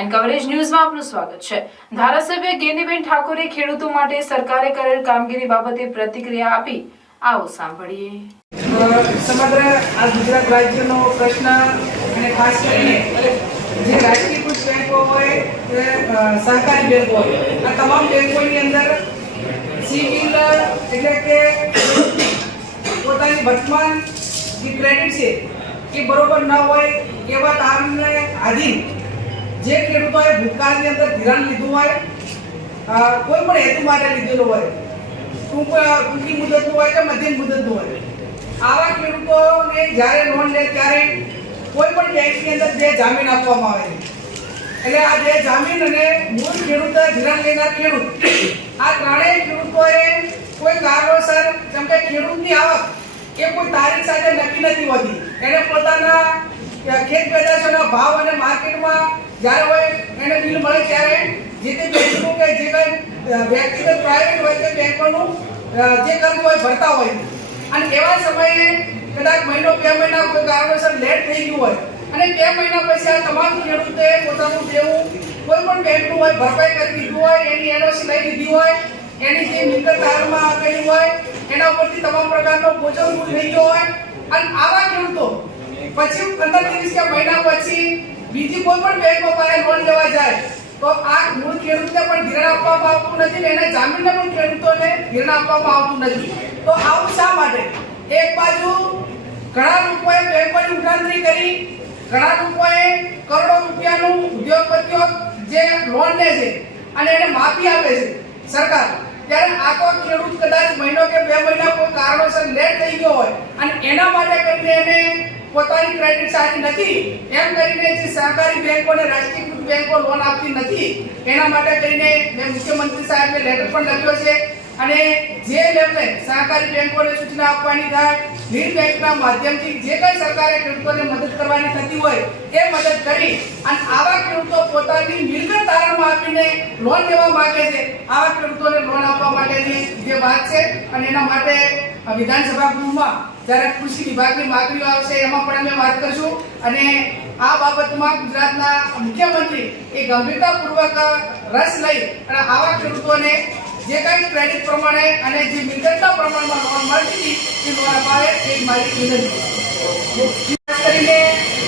And coverage ન્યૂઝમાં આપનું સ્વાગત છે. ધારાસભ્ય ગેનીબેન ઠાકોરે ખેડૂતો માટે સરકારે કરેલ કામગીરી બાબતે પ્રતિક્રિયા આપી. આવો સાંભળીએ. સમગ્ર આ ગુજરાત રાજ્યનો પ્રશ્ન અને ખાસ કરીને જે રાષ્ટ્રીયકૃત બેંકો હોય કે સહકારી બેંકો હોય, આ તમામ બેંકોની અંદર સિબિલ એટલે કે પોતાની વર્તમાન જે ક્રેડિટ છે, એ બરોબર ન હોય એવા કારણને આધીન જે ખેડૂતોએ ભૂતકાળની અંદર ધિરાણ લીધું હોય કોઈ પણ હેતુ માટે લીધેલું હોય, ટૂંક ટૂંકી મુદતનું હોય કે મધ્યમ મુદતનું હોય, આવા ખેડૂતોને જ્યારે લોન લે ત્યારે કોઈ પણ બેંકની અંદર બે જામીન આપવામાં આવે એટલે આ બે જામીન અને મૂળ ખેડૂત ધિરાણ લેનાર ખેડૂત, આ ત્રણેય ખેડૂતોએ કોઈ કારણોસર, જેમ કે ખેડૂતની આવક એ કોઈ તારીખ સાથે નક્કી નથી હોતી, એને પોતાના ખેત પેદાશોના ભાવ અને માર્કેટમાં જ્યારે હોય એને બિલ મળે ત્યારે જે તે બેંકનું કે જે કંઈ વ્યક્તિગત પ્રાઇવેટ હોય તે બેંકોનું જે કરવું હોય ભરતા હોય. અને એવા સમયે કદાચ મહિનો બે મહિના કોઈ કારણોસર લેટ થઈ ગયું હોય અને બે મહિના પછી આ તમામ ખેડૂતે પોતાનું દેવું કોઈ પણ બેંકનું હોય, ભરપાઈ કરી દીધું હોય, એની એનઓસી લઈ લીધી હોય, એની જે મિલકત તારમાં આપેલી હોય, એના ઉપરથી તમામ પ્રકારનો બોજો દૂર થઈ ગયો હોય. અને આવા ખેડૂતો પછી પંદર ત્રીસ કે મહિના પછી બીજી કોઈ પણ બેંકો પાસે લોન લેવા જાય, તો આ મૂળ ખેડૂતને પણ ધિરાણ આપવામાં આવતું નથી ને એના જામીનને પણ ખેડૂતોને ધિરાણ આપવામાં આવતું નથી. તો આવું શા માટે? એક બાજુ ઘણા લોકોએ બેંકોની ઉઠાંતરી કરી, ઘણા લોકોએ કરોડો રૂપિયાનું ઉદ્યોગપતિઓ જે લોન લે છે અને એને માફી આપે છે સરકાર. ત્યારે આ તો ખેડૂત કદાચ મહિનો કે બે મહિના કોઈ કારણોસર લેટ થઈ ગયો હોય અને એના માટે કરીને એને પોતાની ક્રેડિટ સારી નથી. એમ કરીને જે સહકારી બેંકોને રાષ્ટ્રીયકૃત બેંકો લોન આપતી નથી, એના માટે કરીને મેં મુખ્યમંત્રી સાહેબને લેટર પણ લખ્યો છે. અને જે લેવલે સહકારી બેંકોને સૂચના આપવાની થાય લીડ બેંકના માધ્યમથી જે કંઈ સરકારે ખેડૂતોને મદદ કરવાની થતી હોય, એ મદદ કરી અને આવા ખેડૂતો પોતાની મિલકત તારણમાં આપીને લોન લેવા માંગે છે. આવા ખેડૂતોને લોન આપવા માટેની જે વાત છે અને એના માટે વિધાનસભા ગૃહમાં જ્યારે કૃષિ વિભાગની માગણીઓ આવશે, એમાં પણ અમે વાત કરશું. અને આ બાબતમાં ગુજરાતના મુખ્યમંત્રી એ ગંભીરતાપૂર્વક રસ લઈ અને આવા ખેડૂતોને જે કાંઈ ક્રેડિટ પ્રમાણે અને જે મિલકતના પ્રમાણમાં લોન મળતી હતી, એ લોન અપાવે એ મારી વિનંતી કરીને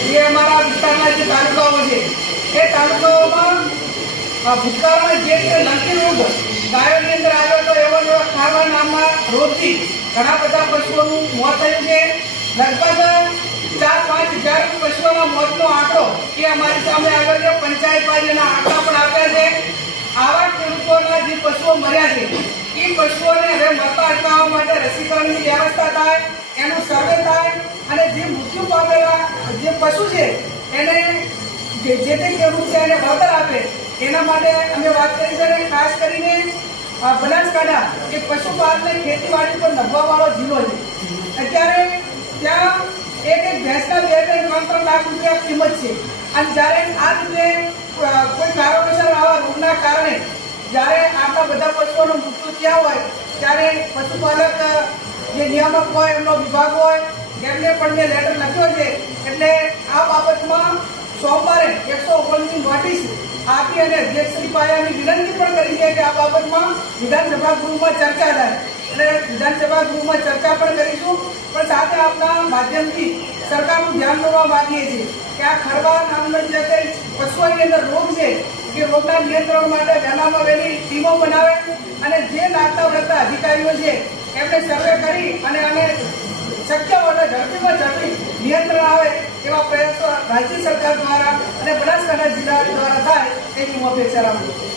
જે અમારા વિસ્તારના જે તાલુકાઓ છે, એ તાલુકાઓમાં ભૂતકાળમાં જે રીતે લંકી રોગ ગાયોની અંદર આવ્યો હતો એવા જ ખાવા નામમાં રોગથી ઘણા બધા પશુઓનું મોત થયું છે. લગભગ ચાર, પાંચ હજાર પશુઓના મોતનો આંકડો એ અમારી સામે આવ્યો છે. પંચાયત બાજુના આંકડા પણ આપ્યા છે. આવા ખેડૂતોના જે પશુઓ મર્યા છે, એ પશુઓને હવે મરતા અટકાવવા માટે રસીકરણની વ્યવસ્થા થાય, એનું સર્વે થાય અને જે મૃત્યુ પામેલા જે પશુ છે, એને જે તે ખેડૂત છે એને વળતર આપે. એના માટે અમે વાત કરી છે ખાસ કરીને બનાસકાંઠા એ પશુપાલન ખેતીવાડી પર નભવાવાળો જિલ્લો છે. અત્યારે ત્યાં એક એક ભેંસના બે બે ત્રણ ત્રણ લાખ રૂપિયા કિંમત છે. અને જ્યારે આ રીતે કોઈ કારણોસર આવા રોગના કારણે જ્યારે આટલા બધા પશુઓનું મૃત્યુ થયા હોય, ત્યારે પશુપાલક જે નિયામક હોય, એમનો વિભાગ હોય, એમને પણ મેં લેટર લખ્યો છે. એટલે આ બાબતમાં સોમવારે એકસો ઓગણની નોટિસ આપી અને અધ્યક્ષશ્રી પાયાની વિનંતી પણ કરી છે કે આ બાબતમાં વિધાનસભા ગૃહમાં ચર્ચા થાય. એટલે વિધાનસભા ગૃહમાં ચર્ચા પણ કરીશું. પણ સાથે આપના માધ્યમથી સરકારનું ધ્યાન દોરવા માંગીએ છીએ કે આ ખરવા નામનો જે કંઈ પશુઓની અંદર રોગ છે કે રોગના નિયંત્રણ માટે વહેલામાં વહેલી ટીમો બનાવે અને જે લાગતા વળગતા અધિકારીઓ છે, એમને સર્વે કરી અને આને શક્ય ઝડપીમાં ઝડપી નિયંત્રણ આવે એવા પ્રયાસો રાજ્ય સરકાર દ્વારા અને બનાસકાંઠા જિલ્લા દ્વારા થાય એવી હું અપેક્ષા રાખું છું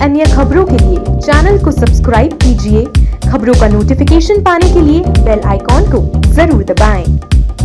अन्य खबरों के लिए चैनल को सब्सक्राइब कीजिए खबरों का नोटिफिकेशन पाने के लिए बेल आइकॉन को जरूर दबाएं।